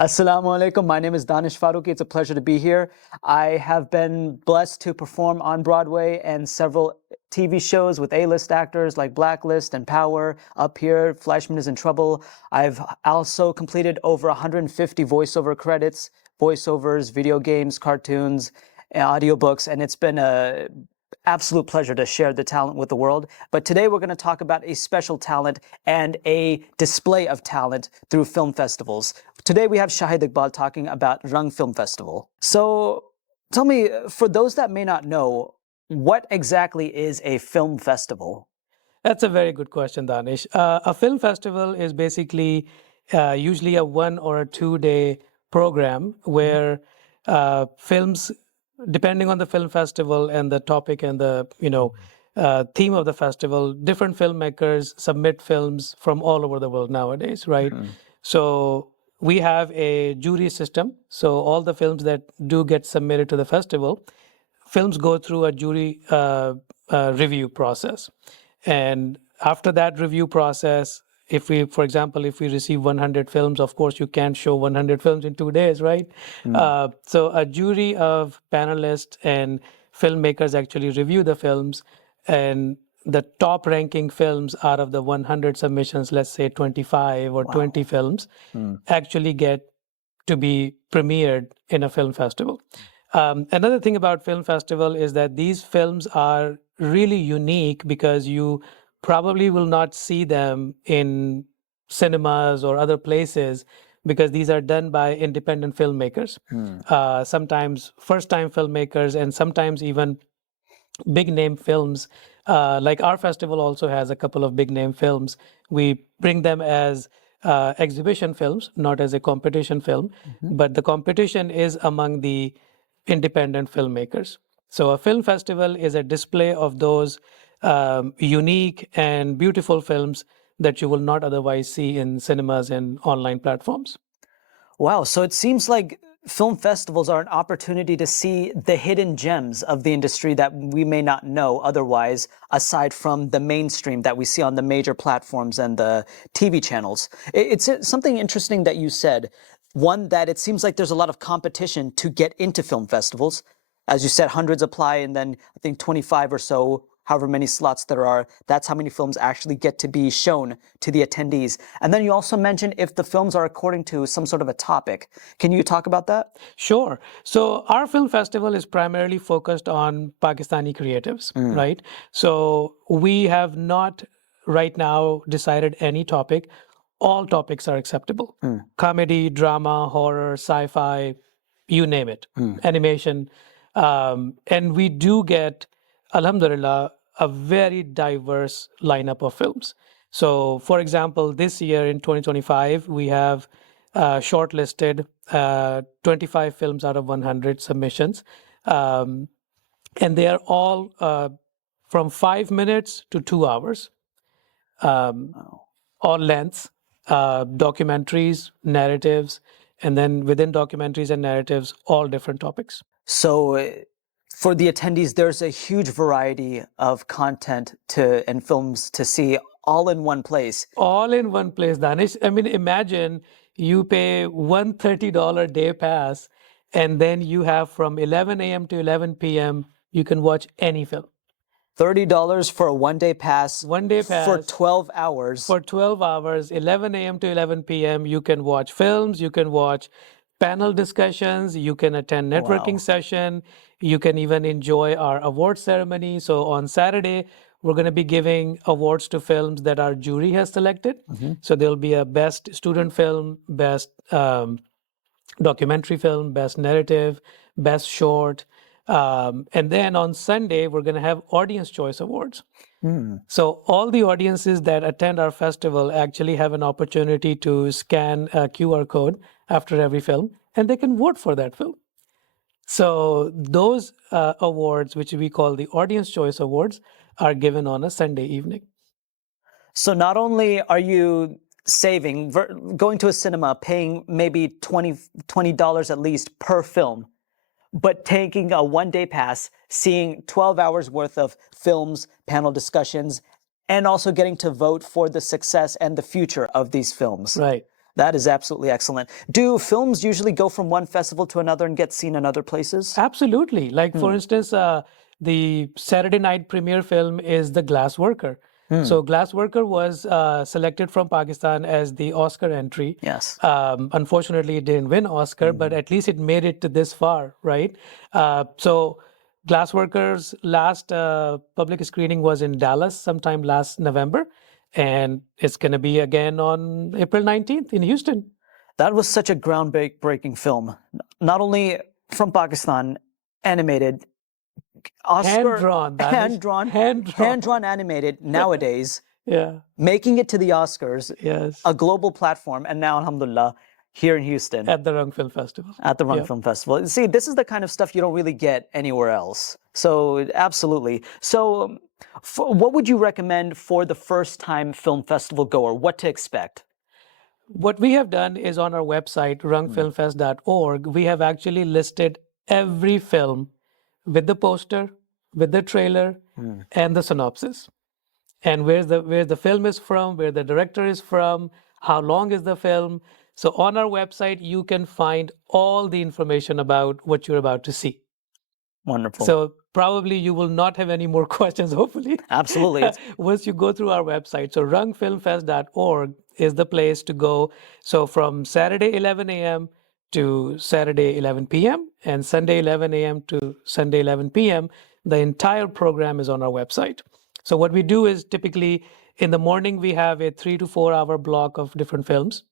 Assalamu alaikum. My name is Danish Farooqi. It's a pleasure to be here. I have been blessed to perform on Broadway and several TV shows with A-list actors like Blacklist and Power, Up Here, Fleischman is in Trouble. I've also completed over 150 voiceover credits, voiceovers, video games, cartoons, audiobooks, and it's been a absolute pleasure to share the talent with the world. But today we're going to talk about a special talent and a display of talent through film festivals. Today we have Shahid Iqbal talking about Rung Film Festival. So tell me, for those that may not know, what exactly is a film festival? That's a very good question, Danish. A film festival is basically usually a 1 or a 2-day program where films, depending on the film festival and the topic and the theme of the festival, different filmmakers submit films from all over the world nowadays, right? So we have a jury system. So all the films that do get submitted to the festival, films go through a jury review process. And after that review process, if we, for example, if we receive 100 films, of course, you can't show 100 films in 2 days, right? So a jury of panelists and filmmakers actually review the films, and the top ranking films out of the 100 submissions, let's say 25 or 20 films, actually get to be premiered in a film festival. Another thing about film festival is that these films are really unique because you probably will not see them in cinemas or other places because these are done by independent filmmakers, sometimes first-time filmmakers, and sometimes even big-name films. Like our festival also has a couple of big-name films. We bring them as exhibition films, not as a competition film, but the competition is among the independent filmmakers. So a film festival is a display of those unique and beautiful films that you will not otherwise see in cinemas and online platforms. Wow, so it seems like film festivals are an opportunity to see the hidden gems of the industry that we may not know otherwise, aside from the mainstream that we see on the major platforms and the TV channels. It's something interesting that you said. One, that it seems like there's a lot of competition to get into film festivals. As you said, hundreds apply, and then I think 25 or so, however many slots there are, that's how many films actually get to be shown to the attendees. And then you also mentioned if the films are according to some sort of a topic. Can you talk about that? Sure. So our film festival is primarily focused on Pakistani creatives, right? So we have not right now decided any topic. All topics are acceptable. Comedy, drama, horror, sci-fi, you name it, animation. And we do get, alhamdulillah, a very diverse lineup of films. So, for example, this year in 2025, we have shortlisted 25 films out of 100 submissions. And they are all from 5 minutes to 2 hours, all lengths, documentaries, narratives, and then within documentaries and narratives, all different topics. So for the attendees, there's a huge variety of content and films to see all in one place. All in one place, Danish. I mean, imagine you pay $130 day pass, and then you have from 11 a.m. to 11 p.m., you can watch any film. $30 for a one-day pass. 1 day pass. For 12 hours. For 12 hours, 11 a.m. to 11 p.m., you can watch films, you can watch panel discussions, you can attend networking session, you can even enjoy our award ceremony. So on Saturday, we're going to be giving awards to films that our jury has selected. So there'll be a best student film, best documentary film, best narrative, best short. And then on Sunday, we're going to have audience choice awards. So all the audiences that attend our festival actually have an opportunity to scan a QR code after every film, and they can vote for that film. So those awards, which we call the audience choice awards, are given on a Sunday evening. So not only are you saving, going to a cinema, paying maybe $20 at least per film, but taking a one-day pass, seeing 12 hours worth of films, panel discussions, and also getting to vote for the success and the future of these films. Right. That is absolutely excellent. Do films usually go from one festival to another and get seen in other places? Absolutely. Like, for instance, the Saturday night premiere film is The Glassworker. So Glassworker was selected from Pakistan as the Oscar entry. Yes. Unfortunately, it didn't win Oscar, but at least it made it to this far, right? So Glassworker's last public screening was in Dallas sometime last November, and it's going to be again on April 19th in Houston. That was such a groundbreaking film. Not only from Pakistan, animated, Oscar, Hand-drawn, Danish. hand-drawn, Hand-drawn. hand-drawn animated nowadays, Yeah. making it to the Oscars, Yes. a global platform, and now, alhamdulillah, here in Houston At the Rung Film Festival. at the Rung Film Festival. See, this is the kind of stuff you don't really get anywhere else. So, absolutely. So, what would you recommend for the first-time film festival goer? What to expect? What we have done is on our website, rungfilmfest.org, we have actually listed every film with the poster, with the trailer, and the synopsis. And where the film is from, where the director is from, how long is the film. So on our website, you can find all the information about what you're about to see. Wonderful. So probably you will not have any more questions, hopefully. Absolutely. Once you go through our website. So rungfilmfest.org is the place to go. So from Saturday 11 a.m. to Saturday 11 p.m. and Sunday 11 a.m. to Sunday 11 p.m., the entire program is on our website. So what we do is typically in the morning, we have a 3 to 4 hour block of different films.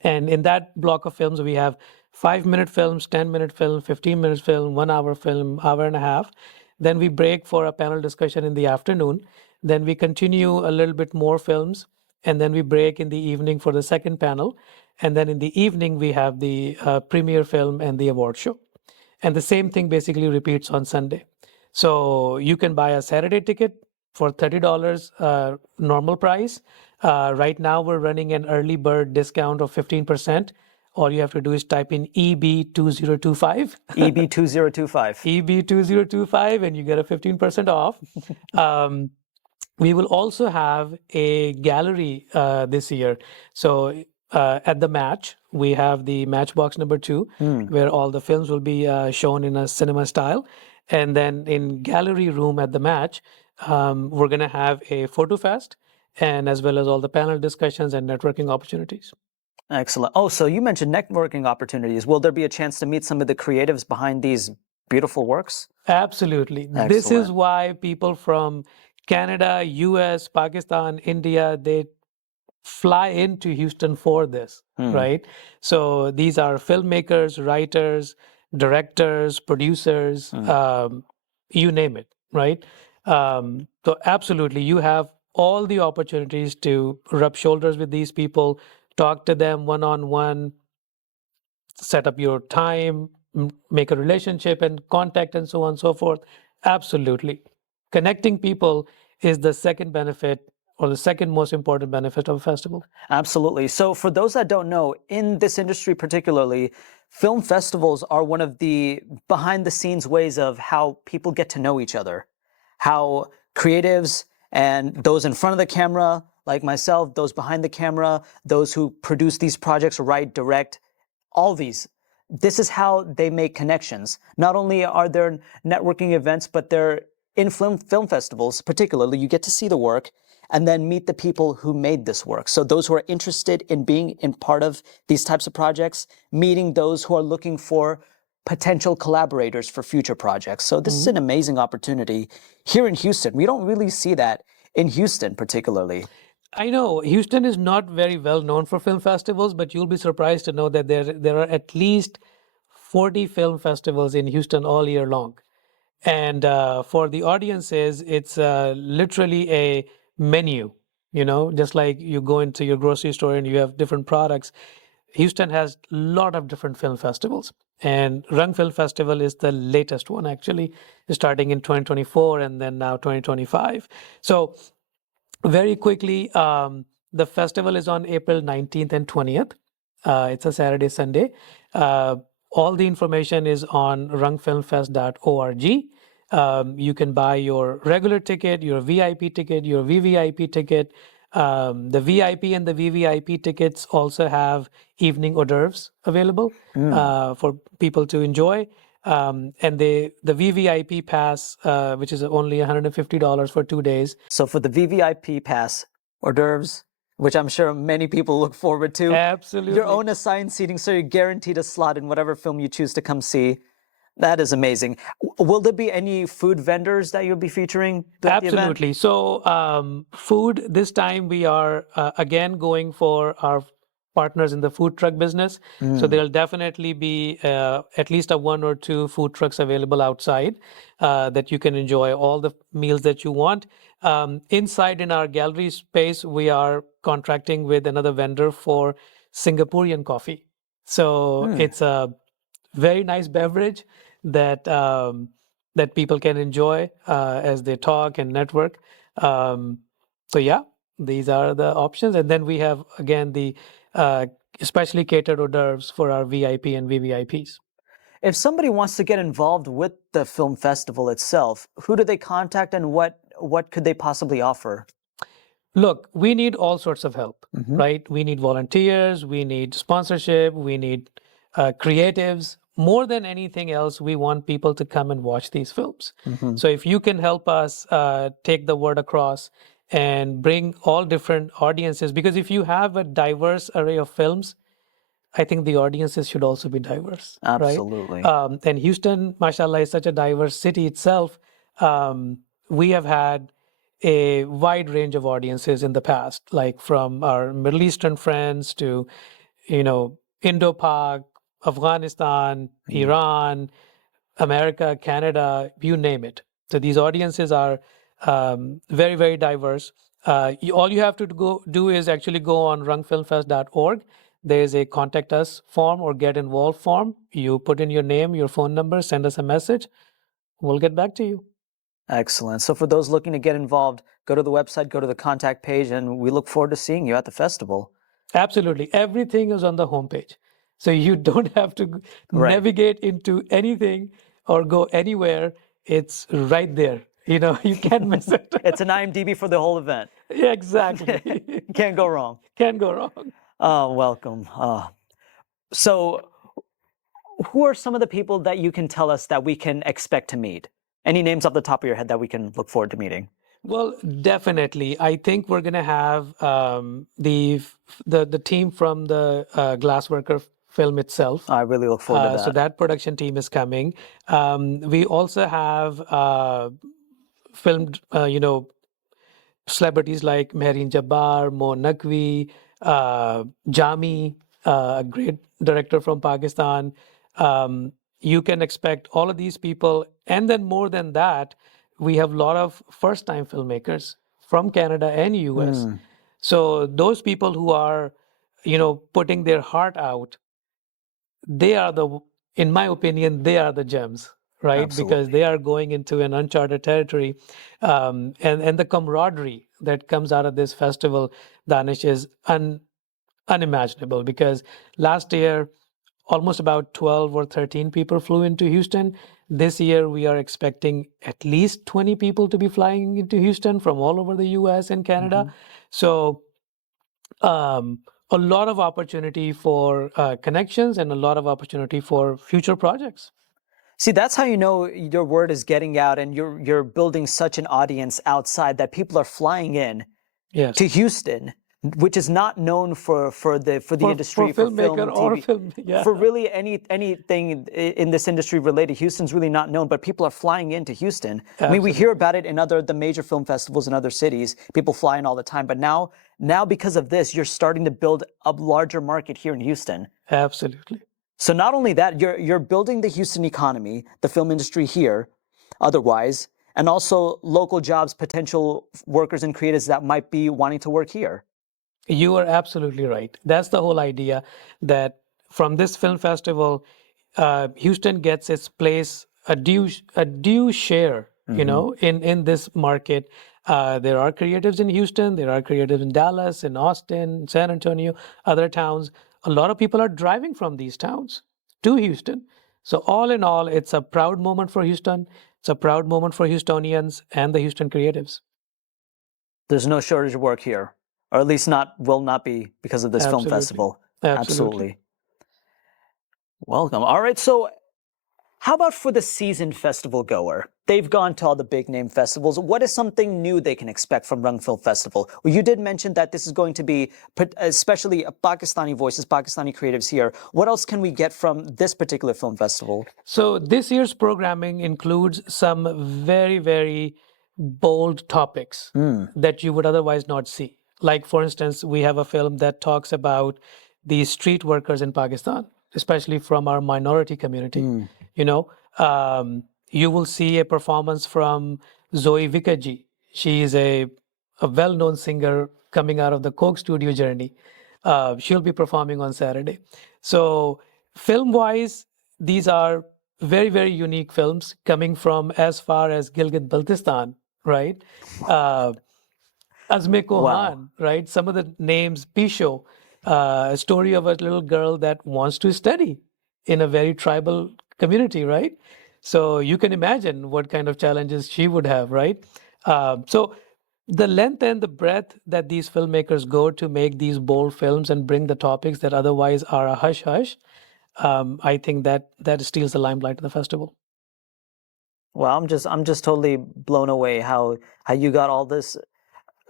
And in that block of films, we have 5-minute films, 10-minute film, 15-minute film, 1 hour film, hour and a half. Then we break for a panel discussion in the afternoon. Then we continue a little bit more films. And then we break in the evening for the second panel. And then in the evening, we have the premiere film and the award show. And the same thing basically repeats on Sunday. So you can buy a Saturday ticket for $30 normal price. Right now, we're running an early bird discount of 15%. All you have to do is type in EB2025. EB2025. EB2025, and you get a 15% off. We will also have a gallery this year. So at the match, we have the Matchbox number 2, where all the films will be shown in a cinema style. And then in gallery room at the match, we're going to have a photo fest, and as well as all the panel discussions and networking opportunities. Excellent. Oh, so you mentioned networking opportunities. Will there be a chance to meet some of the creatives behind these beautiful works? Absolutely. Excellent. This is why people from Canada, US, Pakistan, India, they fly into Houston for this, right? So these are filmmakers, writers, directors, producers, you name it, right? So absolutely, you have all the opportunities to rub shoulders with these people, talk to them one-on-one, set up your time, make a relationship and contact and so on and so forth. Absolutely. Connecting people is the second benefit or the second most important benefit of a festival. Absolutely. So for those that don't know, in this industry particularly, film festivals are one of the behind-the-scenes ways of how people get to know each other, how creatives and those in front of the camera, like myself, those behind the camera, those who produce these projects, write, direct, all these. This is how they make connections. Not only are there networking events, but they're in film festivals, particularly, you get to see the work and then meet the people who made this work. So those who are interested in being in part of these types of projects, meeting those who are looking for potential collaborators for future projects. So this is an amazing opportunity here in Houston. We don't really see that in Houston particularly. I know Houston is not very well known for film festivals, but you'll be surprised to know that there are at least 40 film festivals in Houston all year long. And for the audiences, it's literally a menu, just like you go into your grocery store and you have different products. Houston has a lot of different film festivals. And Rung Film Festival is the latest one, actually, starting in 2024 and then now 2025. So very quickly, the festival is on April 19th and 20th. It's a Saturday, Sunday. All the information is on rungfilmfest.org. You can buy your regular ticket, your VIP ticket, your VVIP ticket. The VIP and the VVIP tickets also have evening hors d'oeuvres available for people to enjoy. And the VVIP pass, which is only $150 for 2 days. So for the VVIP pass, hors d'oeuvres, which I'm sure many people look forward to. Absolutely. Your own assigned seating, so you're guaranteed a slot in whatever film you choose to come see. That is amazing. Will there be any food vendors that you'll be featuring at the event? Absolutely. So food, this time we are again going for our partners in the food truck business. So there'll definitely be at least a 1 or 2 food trucks available outside that you can enjoy all the meals that you want. Inside in our gallery space, we are contracting with another vendor for Singaporean coffee. So it's a very nice beverage that that people can enjoy as they talk and network. So yeah, these are the options. And then we have again the especially catered hors d'oeuvres for our VIP and VVIPs. If somebody wants to get involved with the film festival itself, who do they contact and what could they possibly offer? Look, we need all sorts of help, right? We need volunteers, we need sponsorship, we need creatives. More than anything else, we want people to come and watch these films. So if you can help us take the word across and bring all different audiences, because if you have a diverse array of films, I think the audiences should also be diverse. Absolutely. Right? And Houston, mashallah, is such a diverse city itself. We have had a wide range of audiences in the past, like from our Middle Eastern friends to, Indo-Pak, Afghanistan, Iran, America, Canada, you name it. So these audiences are very, very diverse. All you have to do is actually go on rungfilmfest.org. There's a contact us form or get involved form. You put in your name, your phone number, send us a message. We'll get back to you. Excellent. So for those looking to get involved, go to the website, go to the contact page, and we look forward to seeing you at the festival. Absolutely. Everything is on the homepage. So you don't have to navigate into anything or go anywhere. It's right there. You can't miss it. It's an IMDb for the whole event. Yeah, exactly. Can't go wrong. Can't go wrong. Welcome. So who are some of the people that you can tell us that we can expect to meet? Any names off the top of your head that we can look forward to meeting? Well, definitely. I think we're going to have the team from the Glassworker film itself. I really look forward to that. So that production team is coming. We also have filmed, celebrities like Mehreen Jabbar, Mo Naqvi, Jami, a great director from Pakistan. You can expect all of these people. And then more than that, we have a lot of first-time filmmakers from Canada and US. So those people who are, putting their heart out, they are in my opinion, they are the gems, right? Absolutely. Because they are going into an uncharted territory. And the camaraderie that comes out of this festival, Danish, is unimaginable. Because last year, almost about 12 or 13 people flew into Houston. This year, we are expecting at least 20 people to be flying into Houston from all over the US and Canada. So a lot of opportunity for connections and a lot of opportunity for future projects. See, that's how you know your word is getting out and you're building such an audience outside that people are flying in to Houston, which is not known for the industry, for film, TV, for really anything in this industry related. Houston's really not known, but people are flying into Houston. Absolutely. I mean, we hear about it in the major film festivals in other cities. People fly in all the time, but now because of this, you're starting to build a larger market here in Houston. Absolutely. So not only that, you're building the Houston economy, the film industry here, otherwise, and also local jobs, potential workers and creatives that might be wanting to work here. You are absolutely right. That's the whole idea, that from this film festival, Houston gets its place, a due share, in this market. There are creatives in Houston, there are creatives in Dallas, in Austin, San Antonio, other towns. A lot of people are driving from these towns to Houston. So all in all, it's a proud moment for Houston. It's a proud moment for Houstonians and the Houston creatives. There's no shortage of work here. or at least will not be because of this film Absolutely. festival. Absolutely. Welcome. All right, so how about for the seasoned festival goer? They've gone to all the big name festivals. What is something new they can expect from Rung Film Festival? Well, you did mention that this is going to be especially Pakistani voices, Pakistani creatives here. What else can we get from this particular film festival? So this year's programming includes some very, very bold topics that you would otherwise not see. Like, for instance, we have a film that talks about the street workers in Pakistan, especially from our minority community. You know, you will see a performance from Zoe Vikaji. She is a well-known singer coming out of the Coke studio journey. She'll be performing on Saturday. So film-wise, these are very, very unique films coming from as far as Gilgit-Baltistan, right? Azme Kohan, right? Some of the names, Pisho, a story of a little girl that wants to study in a very tribal community, right? So you can imagine what kind of challenges she would have, right? So the length and the breadth that these filmmakers go to make these bold films and bring the topics that otherwise are a hush hush, I think that steals the limelight of the festival. Well, I'm just totally blown away how you got all this.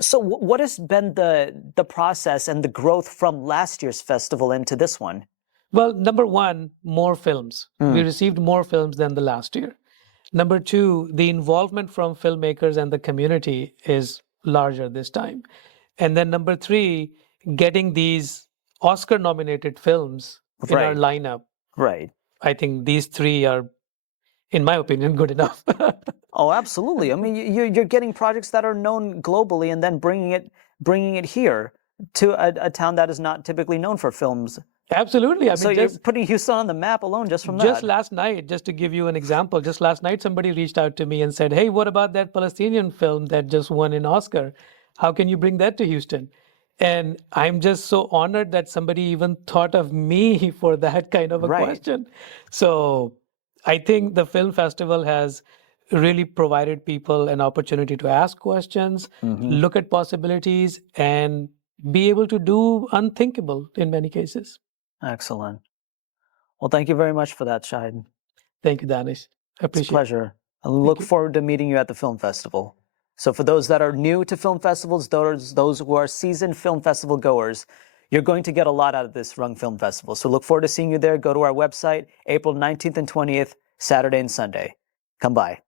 So what has been the process and the growth from last year's festival into this one? Well, number one, more films. We received more films than the last year. Number two, the involvement from filmmakers and the community is larger this time. And then number three, getting these Oscar-nominated films in our lineup. Right. I think these three are, in my opinion, good enough. Oh, absolutely. I mean, you're getting projects that are known globally and then bringing it here to a town that is not typically known for films. Absolutely. I mean, so you're putting Houston on the map alone just from that. Just last night, just to give you an example, just last night somebody reached out to me and said, "Hey, what about that Palestinian film that just won an Oscar? How can you bring that to Houston?" And I'm just so honored that somebody even thought of me for that kind of a question. So I think the film festival has really provided people an opportunity to ask questions, look at possibilities, and be able to do unthinkable in many cases. Excellent. Well, thank you very much for that, Shahid. Thank you, Danish. I appreciate it. It's a pleasure. I look forward to meeting you at the film festival. So for those that are new to film festivals, those who are seasoned film festival goers, you're going to get a lot out of this Rung Film Festival. So look forward to seeing you there. Go to our website, April 19th and 20th, Saturday and Sunday. Come by.